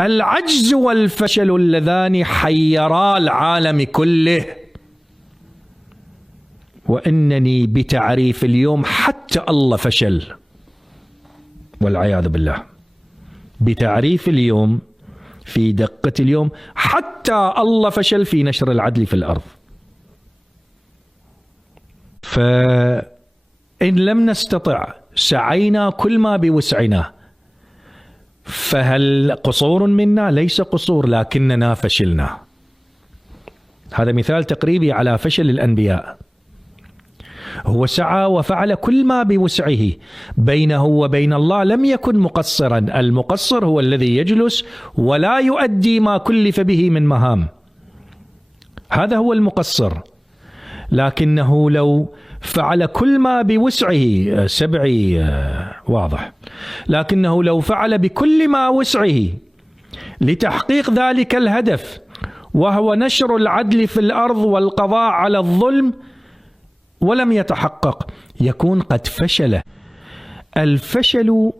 العجز والفشل اللذان حيرا العالم كله، وإنني بتعريف اليوم حتى الله فشل والعياذ بالله. بتعريف اليوم في دقة اليوم حتى الله فشل في نشر العدل في الأرض. فإن لم نستطع سعينا كل ما بوسعنا، فهل قصور منا؟ ليس قصور، لكننا فشلنا. هذا مثال تقريبي على فشل الأنبياء. هو سعى وفعل كل ما بوسعه بينه وبين الله، لم يكن مقصرا. المقصر هو الذي يجلس ولا يؤدي ما كلف به من مهام، هذا هو المقصر. لكنه لو فعل كل ما بوسعه، سبعي واضح، لكنه لو فعل بكل ما وسعه لتحقيق ذلك الهدف، وهو نشر العدل في الأرض والقضاء على الظلم، ولم يتحقق، يكون قد فشل. الفشل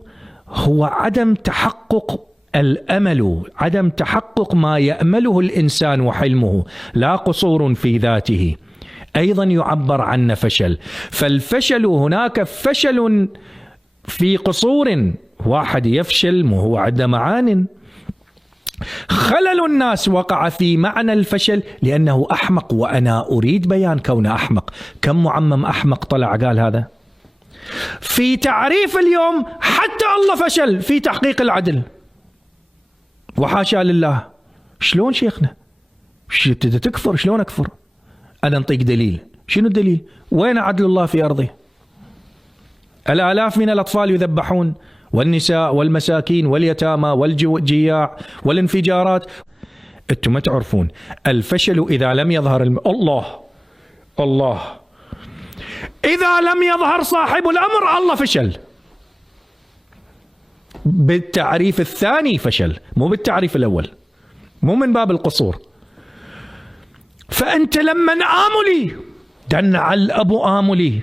هو عدم تحقق الأمل، عدم تحقق ما يأمله الإنسان وحلمه، لا قصور في ذاته، أيضا يعبر عنه فشل. فالفشل هناك فشل في قصور، واحد يفشل وهو عنده معان. خلل الناس وقع في معنى الفشل لأنه أحمق، وأنا أريد بيان كونه أحمق. كم معمم أحمق طلع قال هذا؟ في تعريف اليوم حتى الله فشل في تحقيق العدل، وحاشا لله. شلون شيخنا؟ تكفر؟ شلون أكفر؟ أنا أنطيك دليل. شنو الدليل؟ وين عدل الله في أرضه؟ الآلاف من الأطفال يذبحون، والنساء والمساكين واليتامى والجياع والانفجارات. أنتم ما تعرفون الفشل إذا لم يظهر الله إذا لم يظهر صاحب الأمر الله فشل. بالتعريف الثاني فشل، مو بالتعريف الأول، مو من باب القصور. فأنت لما آملي دنع الأبو آملي،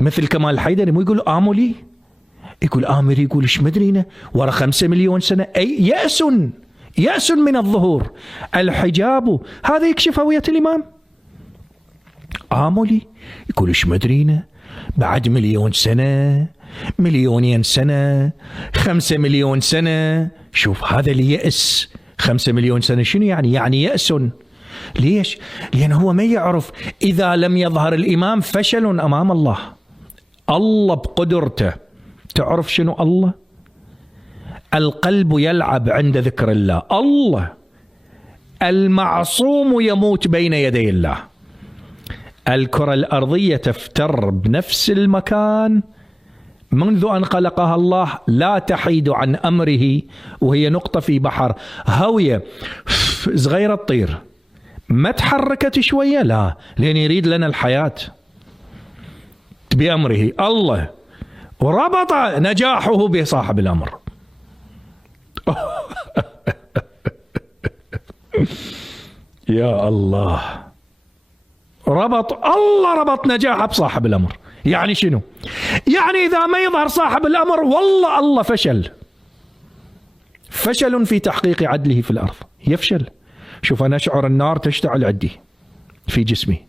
مثل كمال الحيدري مو يقول آملي، يقول آمري، يقول إيش مدرينا ورا 5 مليون سنة. أي يأس من الظهور. الحجاب هذا يكشف هوية الإمام. آملي يقول إيش مدرينا بعد 1,000,000 سنة، 2,000,000 سنة، 5 مليون سنة. شوف هذا اللي يأس. 5 مليون سنة شنو يعني؟ يعني يأس. ليش؟ لأن هو ما يعرف إذا لم يظهر الإمام فشل أمام الله. الله بقدرته، تعرف شنو الله؟ القلب يلعب عند ذكر الله. الله المعصوم يموت بين يدي الله. الكرة الأرضية تفتر بنفس المكان منذ أن خلقها الله، لا تحيد عن أمره، وهي نقطة في بحر هاوية صغيرة تطير. ما تحركت شوية؟ لا، لأن يريد لنا الحياة بأمره. الله ربط نجاحه بصاحب الأمر. يا الله، ربط نجاحه بصاحب الأمر. يعني شنو؟ يعني إذا ما يظهر صاحب الأمر والله الله فشل في تحقيق عدله في الأرض، يفشل. شوف أنا أشعر النار تشتعل عندي في جسمي.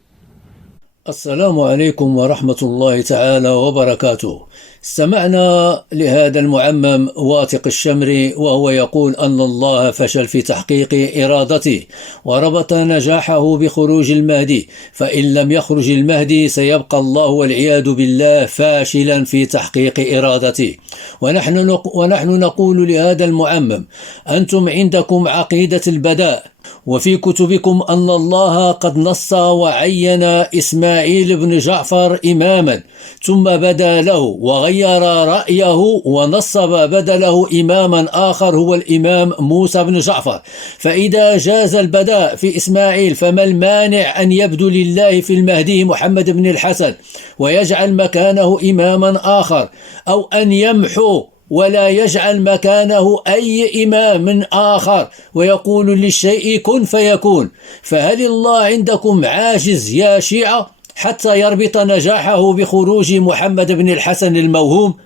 السلام عليكم ورحمة الله تعالى وبركاته. استمعنا لهذا المعمم واثق الشمري وهو يقول أن الله فشل في تحقيق إرادته، وربط نجاحه بخروج المهدي، فإن لم يخرج المهدي سيبقى الله والعياذ بالله فاشلا في تحقيق إرادته. ونحن نقول لهذا المعمم: أنتم عندكم عقيدة البداء، وفي كتبكم أن الله قد نص وعين إسماعيل بن جعفر إماما، ثم بدا له وغير رأيه ونصب بدله إماما آخر هو الإمام موسى بن جعفر. فإذا جاز البداء في إسماعيل، فما المانع أن يبدو لله في المهدي محمد بن الحسن ويجعل مكانه إماما آخر، أو أن يمحو ولا يجعل مكانه أي إمام آخر ويقول للشيء كن فيكون. فهل الله عندكم عاجز يا شيعة حتى يربط نجاحه بخروج محمد بن الحسن الموهوم؟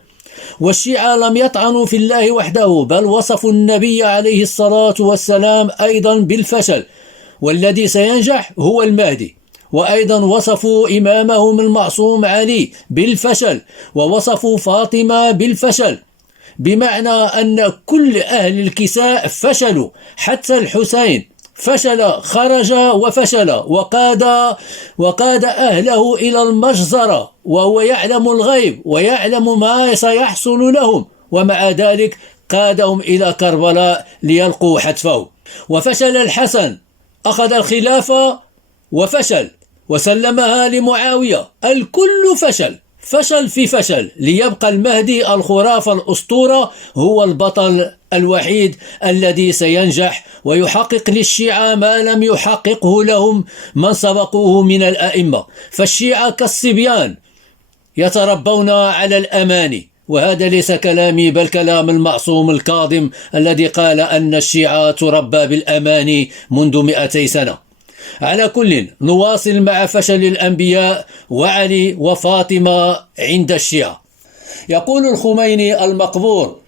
والشيعة لم يطعنوا في الله وحده، بل وصفوا النبي عليه الصلاة والسلام أيضا بالفشل، والذي سينجح هو المهدي. وأيضا وصفوا إمامهم المعصوم علي بالفشل، ووصفوا فاطمة بالفشل، بمعنى أن كل أهل الكساء فشلوا، حتى الحسين فشل، خرج وفشل وقاد أهله إلى المجزرة، وهو يعلم الغيب ويعلم ما سيحصل لهم، ومع ذلك قادهم إلى كربلاء ليلقوا حتفه. وفشل الحسن، أخذ الخلافة وفشل وسلمها لمعاوية. الكل فشل في فشل، ليبقى المهدي الخرافة الأسطورة هو البطل الوحيد الذي سينجح ويحقق للشيعة ما لم يحققه لهم من سبقوه من الأئمة. فالشيعة كالصبيان يتربون على الأماني، وهذا ليس كلامي بل كلام المعصوم الكاظم الذي قال أن الشيعة تربى بالأماني منذ 200 سنة. على كل، نواصل مع فشل الأنبياء وعلي وفاطمة عند الشيعة. يقول الخميني المقبور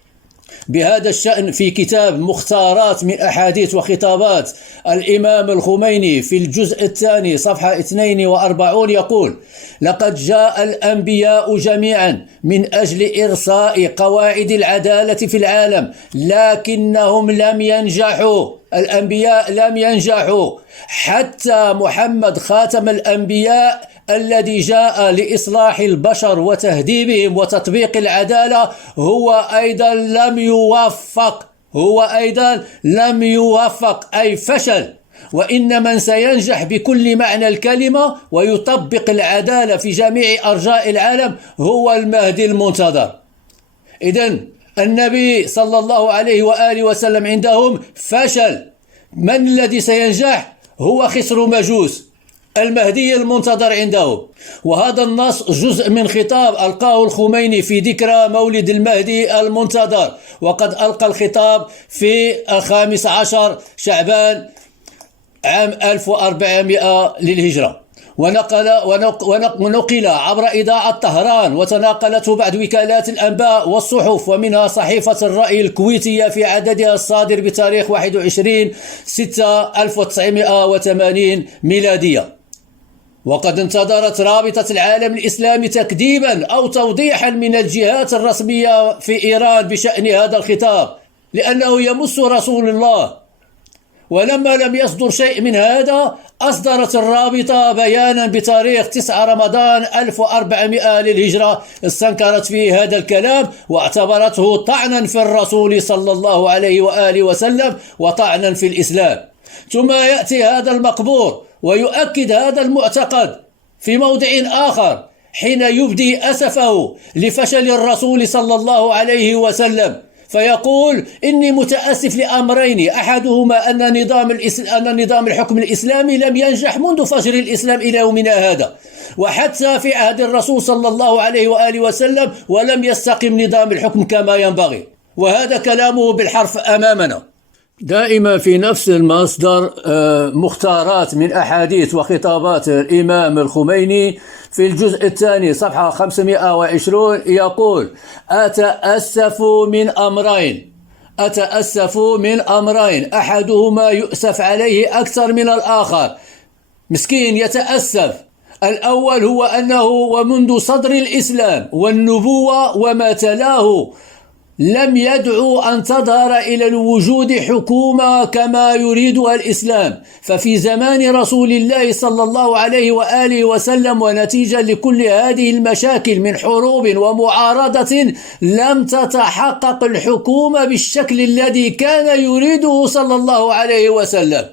بهذا الشأن في كتاب مختارات من أحاديث وخطابات الإمام الخميني في الجزء الثاني صفحة 42، يقول: لقد جاء الأنبياء جميعا من أجل إرساء قواعد العدالة في العالم، لكنهم لم ينجحوا. الأنبياء لم ينجحوا، حتى محمد خاتم الأنبياء الذي جاء لإصلاح البشر وتهذيبهم وتطبيق العدالة هو أيضا لم يوفق، أي فشل. وإن من سينجح بكل معنى الكلمة ويطبق العدالة في جميع أرجاء العالم هو المهدي المنتظر. إذن النبي صلى الله عليه وآله وسلم عندهم فشل. من الذي سينجح؟ هو خسر مجوس، المهدي المنتظر عندهم. وهذا النص جزء من خطاب ألقاه الخميني في ذكرى مولد المهدي المنتظر، وقد ألقى الخطاب في 15 شعبان عام 1400 للهجرة، ونقل عبر إذاعة طهران، وتناقلته بعد وكالات الأنباء والصحف، ومنها صحيفة الرأي الكويتية في عددها الصادر بتاريخ 21/6/1980 ميلادية. وقد انتظرت رابطة العالم الإسلامي تكذيبا أو توضيحا من الجهات الرسمية في إيران بشأن هذا الخطاب، لأنه يمس رسول الله. ولما لم يصدر شيء من هذا، أصدرت الرابطة بيانا بتاريخ 9 رمضان 1400 للهجرة، استنكرت فيه هذا الكلام واعتبرته طعنا في الرسول صلى الله عليه وآله وسلم وطعنا في الإسلام. ثم يأتي هذا المقبور ويؤكد هذا المعتقد في موضع آخر حين يبدي أسفه لفشل الرسول صلى الله عليه وسلم، فيقول: إني متأسف لأمرين، أحدهما أن نظام الحكم الإسلامي لم ينجح منذ فجر الإسلام إلى يومنا هذا، وحتى في عهد الرسول صلى الله عليه وآله وسلم، ولم يستقم نظام الحكم كما ينبغي. وهذا كلامه بالحرف أمامنا. دائما في نفس المصدر مختارات من أحاديث وخطابات الإمام الخميني في الجزء الثاني صفحة 520 يقول: أتأسف من أمرين، أحدهما يؤسف عليه أكثر من الآخر. مسكين يتأسف. الأول هو أنه ومنذ صدر الإسلام والنبوة وما تلاه لم يدعو أن تظهر إلى الوجود حكومة كما يريدها الإسلام، ففي زمان رسول الله صلى الله عليه وآله وسلم ونتيجة لكل هذه المشاكل من حروب ومعارضة لم تتحقق الحكومة بالشكل الذي كان يريده صلى الله عليه وسلم.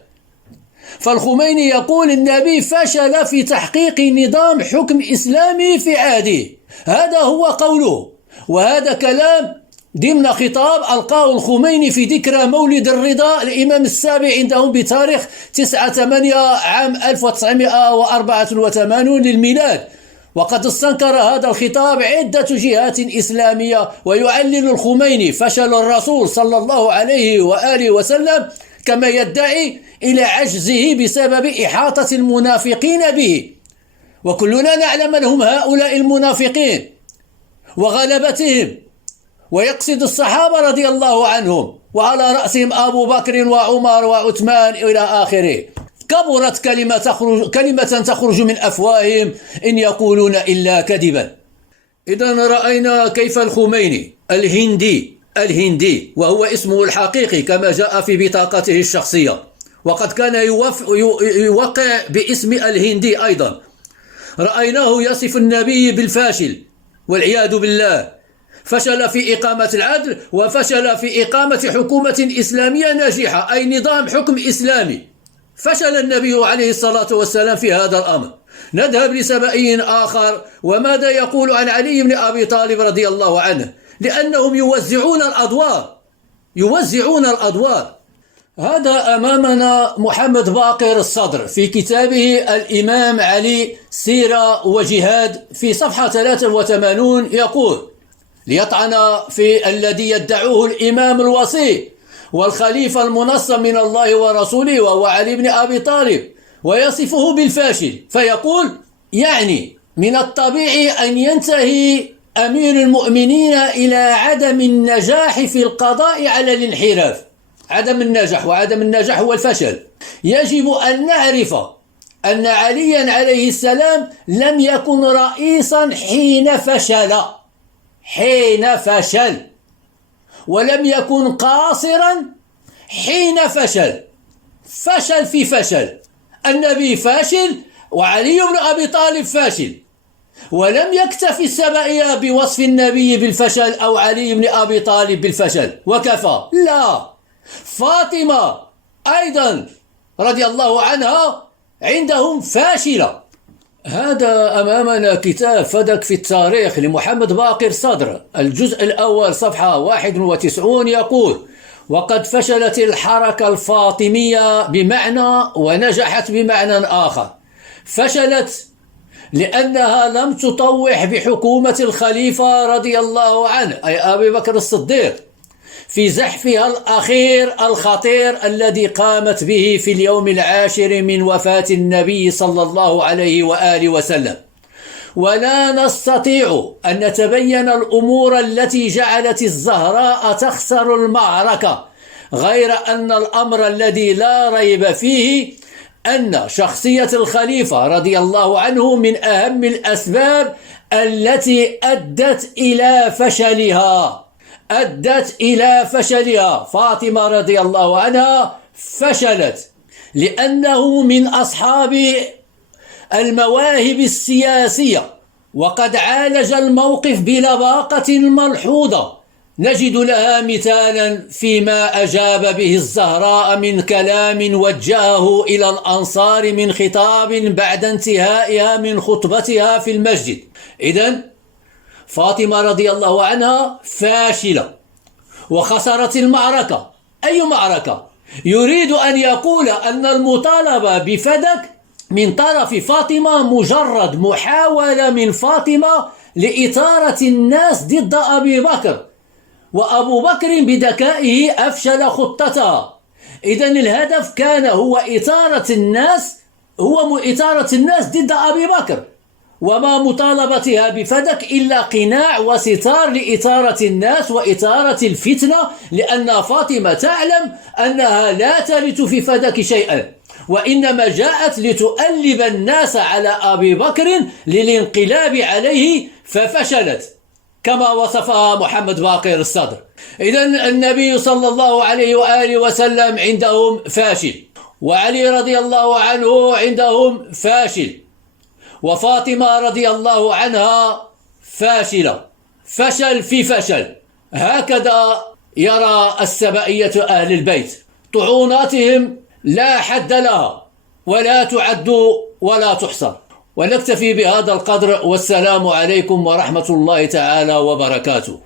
فالخميني يقول النبي فشل في تحقيق نظام حكم إسلامي في عهده، هذا هو قوله. وهذا كلام ضمن خطاب ألقاه الخميني في ذكرى مولد الرضا الإمام السابع عندهم بتاريخ 9/8 عام 1984 للميلاد. وقد استنكر هذا الخطاب عدة جهات إسلامية، ويعلل الخميني فشل الرسول صلى الله عليه وآله وسلم كما يدعي إلى عجزه بسبب إحاطة المنافقين به، وكلنا نعلم من هم هؤلاء المنافقين وغلبتهم ويقصد الصحابة رضي الله عنهم، وعلى رأسهم أبو بكر وعمر وعثمان إلى آخره. كبرت كلمة تخرج من أفواههم إن يقولون إلا كذبا. إذا رأينا كيف الخميني الهندي وهو اسمه الحقيقي كما جاء في بطاقته الشخصية، وقد كان يوقع باسم الهندي أيضا، رأيناه يصف النبي بالفاشل والعياذ بالله. فشل في إقامة العدل وفشل في إقامة حكومة إسلامية ناجحة، أي نظام حكم إسلامي. فشل النبي عليه الصلاة والسلام في هذا الأمر. نذهب لسبائي آخر، وماذا يقول عن علي بن أبي طالب رضي الله عنه؟ لأنهم يوزعون الأدوار. هذا أمامنا محمد باقر الصدر في كتابه الإمام علي سيرة وجهاد في صفحة 83 يقول: ليطعن في الذي يدعوه الإمام الوصي والخليفة المنصب من الله ورسوله وهو علي بن أبي طالب، ويصفه بالفاشل، فيقول: يعني من الطبيعي أن ينتهي أمير المؤمنين إلى عدم النجاح في القضاء على الانحراف. عدم النجاح هو الفشل. يجب أن نعرف أن عليا عليه السلام لم يكن رئيسا حين فشل، ولم يكن قاصرا حين فشل في فشل. النبي فاشل وعلي بن أبي طالب فاشل، ولم يكتفي السبائية بوصف النبي بالفشل أو علي بن أبي طالب بالفشل وكفى، لا، فاطمة أيضا رضي الله عنها عندهم فاشلة. هذا أمامنا كتاب فدك في التاريخ لمحمد باقر صدر، الجزء الأول صفحة 91 يقول: وقد فشلت الحركة الفاطمية بمعنى ونجحت بمعنى آخر. فشلت لأنها لم تطوح بحكومة الخليفة رضي الله عنه أي أبي بكر الصديق في زحفها الأخير الخطير الذي قامت به في اليوم العاشر من وفاة النبي صلى الله عليه وآله وسلم. ولا نستطيع أن نتبين الأمور التي جعلت الزهراء تخسر المعركة، غير أن الأمر الذي لا ريب فيه أن شخصية الخليفة رضي الله عنه من أهم الأسباب التي أدت إلى فشلها. فاطمة رضي الله عنها فشلت لأنه من أصحاب المواهب السياسية، وقد عالج الموقف بلباقة ملحوظة. نجد لها مثالا فيما أجاب به الزهراء من كلام وجهه إلى الأنصار من خطاب بعد انتهائها من خطبتها في المسجد. إذن فاطمة رضي الله عنها فاشلة وخسرت المعركة. أي معركة؟ يريد أن يقول أن المطالبة بفدك من طرف فاطمة مجرد محاولة من فاطمة لإثارة الناس ضد أبي بكر، وأبو بكر بذكائه أفشل خطتها. إذن الهدف كان هو إثارة الناس ضد أبي بكر، وما مطالبتها بفدك إلا قناع وستار لإثارة الناس وإثارة الفتنة، لأن فاطمة تعلم أنها لا ترث في فدك شيئا، وإنما جاءت لتؤلب الناس على أبي بكر للانقلاب عليه، ففشلت كما وصفها محمد باقر الصدر. إذن النبي صلى الله عليه وآله وسلم عندهم فاشل، وعلي رضي الله عنه عندهم فاشل، وفاطمة رضي الله عنها فاشلة. فشل في فشل، هكذا يرى السبائية أهل البيت. طعوناتهم لا حد لها ولا تعد ولا تحصى. ونكتفي بهذا القدر، والسلام عليكم ورحمة الله تعالى وبركاته.